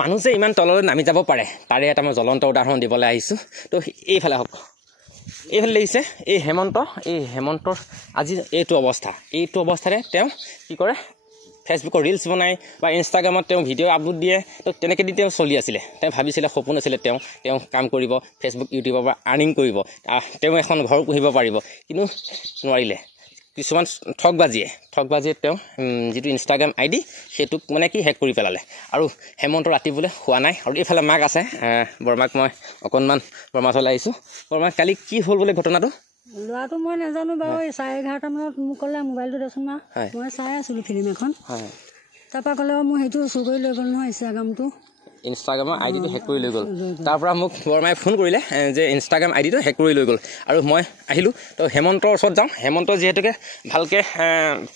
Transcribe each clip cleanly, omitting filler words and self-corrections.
মানুহ যে ইমান তললৈ নামি যাব পাৰে তাৰে এটা মই জ্বলন্ত উদাহৰণ দিবলৈ আহিছোঁ। তো এইফালে হওক, এইফালে দেখিছে এই হেমন্তৰ আজি এইটো অৱস্থাৰে তেওঁ কি কৰে, ফেচবুকৰ ৰিলছ বনায় বা ইনষ্টাগ্ৰামত তেওঁ ভিডিঅ' আপলোড দিয়ে। তো তেনেকৈ দি তেওঁ চলি আছিলে। তেওঁ ভাবিছিলে, সপোন আছিলে তেওঁ কাম কৰিব, ফেচবুক ইউটিউবৰ পৰা আৰ্নিং কৰিব, তেওঁ এখন ঘৰ পুহিব পাৰিব, কিন্তু নোৱাৰিলে। কিছুমান ঠগবাজিয়ে তেওঁ যিটো ইনষ্টাগ্ৰাম ID সেইটোক মানে কি হেক কৰি পেলালে। আৰু হেমন্ত ৰাতি বোলে শোৱা নাই। আৰু এইফালে মাক আছে, বৰমাক মই অকণমান বৰমাৰ ওচৰলৈ আহিছোঁ। বৰমা, কালি কি হ'ল বোলে ঘটনাটো? ল'ৰাটো মই নাজানো বাৰু। 11:30 মানত মোক ক'লে মোবাইলটো দেচোন মা। মই চাই আছিলোঁ ফিল্ম এখন। তাৰপৰা ক'লে মোৰ সেইটো চুৰ কৰি লৈ গ'ল নহয় ইনষ্টাগ্ৰামৰ IDটো হেক কৰি লৈ গ'ল। তাৰ পৰা মোক বৰমাই ফোন কৰিলে যে ইনষ্টাগ্ৰাম IDটো হেক কৰি লৈ গ'ল। আৰু মই আহিলোঁ। তো হেমন্তৰ ওচৰত যাওঁ। হেমন্ত যিহেতুকে ভালকৈ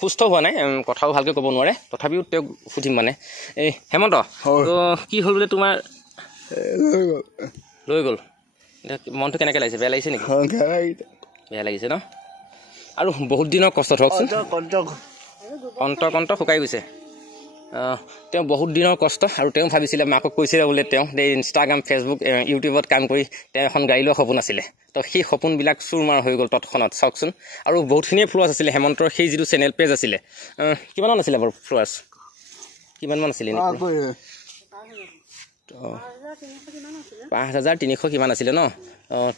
সুস্থ হোৱা নাই, কথাও ভালকৈ ক'ব নোৱাৰে, তথাপিও তেওঁক সুধিম মানে। এই হেমন্ত, তো কি হ'ল বোলে তোমাৰ? লৈ গ'ল। মনটো কেনেকৈ লাগিছে? বেয়া লাগিছে নেকি? বেয়া লাগিছে ন? আৰু বহুত দিনৰ কষ্ট ধৰকচোন, কণ্ঠ শুকাই গৈছে। তেওঁ বহুত দিনৰ কষ্ট। আৰু তেওঁ ভাবিছিলে, মাকক কৈছিলে বোলে তেওঁ ইনষ্টাগ্ৰাম ফেচবুক ইউটিউবত কাম কৰি তেওঁ এখন গাড়ী লোৱা সপোন আছিলে। তো সেই সপোনবিলাক চুৰমাৰ হৈ গ'ল তৎক্ষণাত, চাওকচোন। আৰু বহুতখিনিয়ে ফ্ল'ৱাৰ্ছ আছিলে হেমন্তৰ সেই যিটো চেনেল পেজ আছিলে। কিমানমান আছিলে বাৰু ফ্ল'ৱাৰ্ছ? কিমানমান আছিলে? 5,300 কিমান আছিলে ন?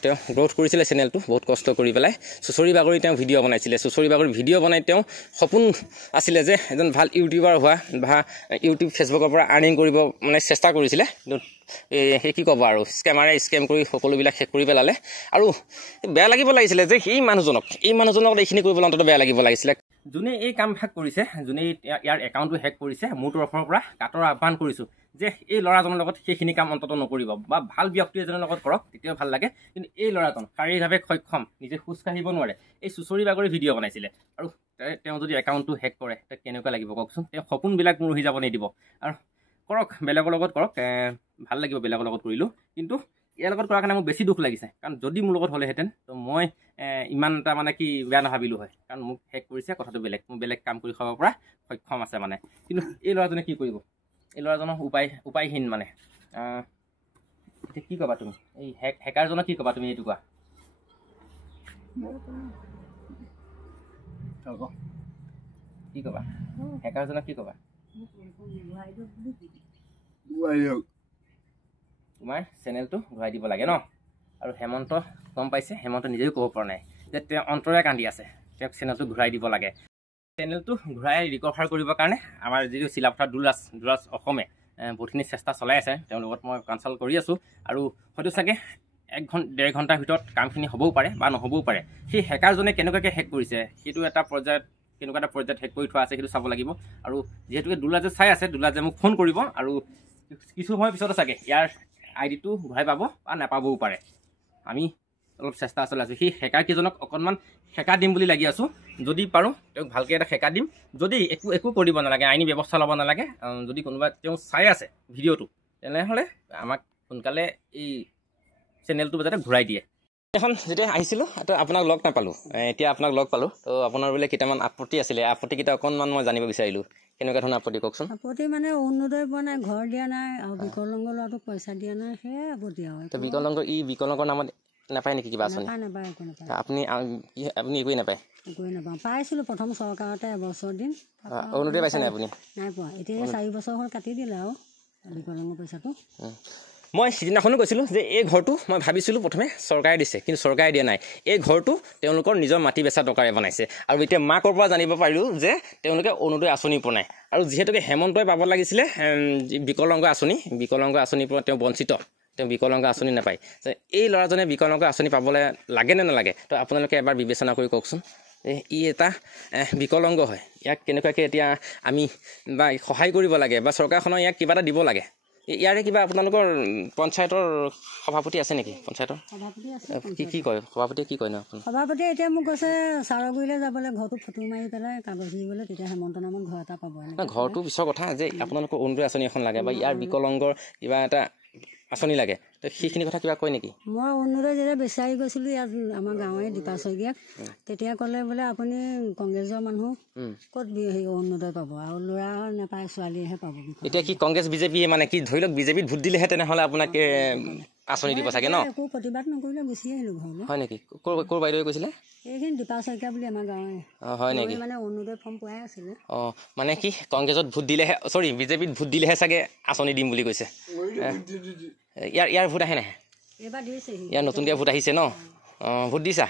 তেওঁ গ্ৰ'থ কৰিছিলে চেনেলটো বহুত কষ্ট কৰি পেলাই। চুচৰি বাগৰি তেওঁ ভিডিঅ' বনাইছিলে। ভিডিঅ' বনাই তেওঁ সপোন আছিলে যে এজন ভাল ইউটিউবাৰ হোৱা বা ইউটিউব ফেচবুকৰ পৰা আৰ্নিং কৰিব মানে চেষ্টা কৰিছিলে। কিন্তু সেই কি ক'ব আৰু, স্কেম কৰি সকলোবিলাক শেষ কৰি পেলালে। আৰু বেয়া লাগিব লাগিছিলে যে এই মানুহজনক এইখিনি কৰিবলৈ অন্তত বেয়া লাগিব লাগিছিলে। যোনে এই কামভাগ কৰিছে, যোনে ইয়াৰ একাউণ্টটো হেক কৰিছে, মোৰ তৰফৰ পৰা কাটৰ আহ্বান কৰিছোঁ যে এই ল'ৰাজনৰ লগত সেইখিনি কাম অন্তত নকৰিব, বা ভাল ব্যক্তি এজনৰ লগত কৰক, তেতিয়াও ভাল লাগে। কিন্তু এই ল'ৰাজন শাৰীৰিকভাৱে সক্ষম, নিজে খোজ কাঢ়িব নোৱাৰে, এই চুচৰি বাগৰি ভিডিঅ' বনাইছিলে। আৰু তেওঁ যদি একাউণ্টটো হেক কৰে কেনেকুৱা লাগিব কওকচোন? তেওঁ সপোনবিলাক মোৰ ৰহি যাব নিদিব। আৰু কৰক, বেলেগৰ লগত কৰক, ভাল লাগিব বেলেগৰ লগত কৰিলোঁ। কিন্তু ইয়াৰ লগত কৰাৰ কাৰণে মোৰ বেছি দুখ লাগিছে। কাৰণ যদি মোৰ লগত হ'লেহেঁতেন তো মই ইমান এটা মানে কি বেয়া নাভাবিলোঁ হয়। কাৰণ মোক হেক কৰিছে, কথাটো বেলেগ, মোৰ বেলেগ কাম কৰি খাব পৰা সক্ষম আছে মানে। কিন্তু এই ল'ৰাজনে কি কৰিব? এই ল'ৰাজনৰ উপায়হীন মানে। এতিয়া কি ক'বা তুমি? এই হেকাৰজনক কি ক'বা তুমি? এইটো কোৱা। কি ক'বা হেকাৰজনক? কি ক'বা? তোমাৰ চেনেলটো ঘূৰাই দিব লাগে ন? আৰু হেমন্ত গম পাইছে, হেমন্ত নিজেও ক'ব পৰা নাই যে তেওঁ অন্তৰে কান্দি আছে, তেওঁক চেনেলটো ঘূৰাই দিব লাগে। চেনেলটো ঘূৰাই ৰিকভাৰ কৰিবৰ কাৰণে আমাৰ যিটো চিলাপথাৰ দুৰাজ অসমে বহুতখিনি চেষ্টা চলাই আছে। তেওঁৰ লগত মই কনচাল্ট কৰি আছোঁ। আৰু হয়তো চাগে 1-1.5 ঘণ্টাৰ ভিতৰত কামখিনি হ'বও পাৰে বা নহ'বও পাৰে। সেই হেকাৰজনে কেনেকুৱাকৈ হেক কৰিছে সেইটো কেনেকুৱা এটা পৰ্যায়ত হেক কৰি থোৱা আছে সেইটো চাব লাগিব। আৰু যিহেতুকে দুলাজে চাই আছে, দুলাজে মোক ফোন কৰিব। আৰু কিছু সময় পিছতে চাগে ইয়াৰ IDটো ঘূৰাই পাব বা নাপাবও পাৰে। আমি অলপ চেষ্টা চলাই আছোঁ। সেই হেকাৰকেইজনক অকণমান সেকা দিম বুলি লাগি আছোঁ। যদি পাৰোঁ তেওঁক ভালকৈ এটা সেকা দিম। যদি একো কৰিব নালাগে, আইনী ব্যৱস্থা ল'ব নালাগে, যদি কোনোবা তেওঁ চাই আছে ভিডিঅ'টো, তেনেহ'লে আমাক সোনকালে এই চেনেলটো যাতে ঘূৰাই দিয়ে। এখন যেতিয়া আহিছিলোঁ তো আপোনাক লগ নাপালোঁ, এতিয়া আপোনাক লগ পালোঁ। তো আপোনাৰ বোলে কেইটামান আপত্তি আছিলে, আপত্তিকেইটা অকণমান মই জানিব বিচাৰিলোঁ। কেনেকুৱা ধৰণৰ আপত্তি কওকচোন? আপত্তি মানে অৰুণোদয় পোৱা নাই, ঘৰ দিয়া নাই, আৰু বিকলাংগ ল'ৰাটোক পইচা দিয়া নাই, সেয়াই আপত্তি আৰু। তো বিকলাংগৰ নামত নাপায় নেকি কিবা আঁচনি? নাপায়, একো নাপায়। আপুনি একোৱেই নাপায়? একোৱেই নাপাওঁ। পাইছিলোঁ প্ৰথম চৰকাৰতে এবছৰ দিন। অৰুণোদয় পাইছে নাই আপুনি? নাই পোৱা। এতিয়া 4 বছৰ হ'ল কাটি দিলে আৰু বিকলাংগ পইচাটো। মই সিদিনাখনো কৈছিলোঁ যে এই ঘৰটো মই ভাবিছিলোঁ প্ৰথমে চৰকাৰে দিছে, কিন্তু চৰকাৰে দিয়া নাই। এই ঘৰটো তেওঁলোকৰ নিজৰ মাটি বেচা টকাৰে বনাইছে। আৰু এতিয়া মাকৰ পৰা জানিব পাৰিলোঁ যে তেওঁলোকে অৰুণোদয় আঁচনি পোৱা নাই। আৰু যিহেতুকে হেমন্তই পাব লাগিছিলে বিকলাংগ আঁচনিৰ পৰা তেওঁ বঞ্চিত, তেওঁ বিকলাংগ আঁচনি নাপায়। যে এই ল'ৰাজনে বিকলাংগ আঁচনি পাবলৈ লাগে নে নালাগে? তো আপোনালোকে এবাৰ বিবেচনা কৰি কওকচোন। ই এটা বিকলাংগ হয়, ইয়াক কেনেকুৱাকৈ এতিয়া আমি বা সহায় কৰিব লাগে, বা চৰকাৰখনৰ ইয়াক কিবা এটা দিব লাগে। ইয়াৰে কিবা আপোনালোকৰ পঞ্চায়তৰ সভাপতি আছে নেকি? পঞ্চায়তৰ সভাপতি আছে। কি কয় সভাপতিয়ে? কি কয় ন আপুনি? সভাপতিয়ে এতিয়া মোক কৈছে চাৰগুৰিলৈ যাবলৈ, ঘৰটো ফটো মাৰি পেলাই কাগজ দিবলৈ, তেতিয়া হেমন্ত নামত ঘৰ এটা পাব। ঘৰটো পিছৰ কথা, যে আপোনালোকৰ অৰুণোদয় আঁচনি এখন লাগে বা ইয়াৰ বিকলাংগৰ কিবা এটা আঁচনি লাগে, তো সেইখিনি কথা কিবা কয় নেকি? মই অৰুণোদয় যেতিয়া বিচাৰি গৈছিলোঁ ইয়াত আমাৰ গাঁৱৰে দীপা শইকীয়াক, তেতিয়া ক'লে বোলে আপুনি কংগ্ৰেছৰ মানুহ ক'ত হেৰি অৰুণোদয় পাব, আৰু ল'ৰা নাপায় ছোৱালীয়েহে পাব। এতিয়া কি কংগ্ৰেছ বিজেপি মানে কি ধৰি লওক বিজেপিত ভোট দিলেহে তেনেহ'লে আপোনাক আঁচনি দিব চাগে ন? একো প্ৰতিবাদ নকৰিলে গুচি আহিলোঁ ঘৰলৈ। হয় নেকি? ক'ৰ বাইদেৱে কৈছিলে? এইখিনি দীপা শইকীয়া বুলি আমাৰ গাঁৱৰে। হয় নেকি? মানে অৰুণোদয় ফৰ্ম পোৱাই আছিলে। মানে কি কংগ্ৰেছত ভোট দিলেহে বিজেপিত ভোট দিলেহে চাগে আঁচনি দিম বুলি কৈছে। ইয়াৰ ভোট আহে নাহে? এইবাৰ দিছেহি। ইয়াৰ নতুনকৈ ভোট আহিছে ন? ভোট দিছা?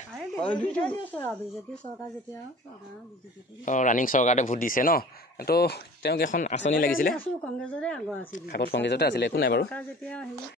ৰানিং চৰকাৰতে ভোট দিছে ন? তো তেওঁক এখন আঁচনি লাগিছিলে। আগত কংগ্ৰেছতে আছিলে, একো নাই বাৰু।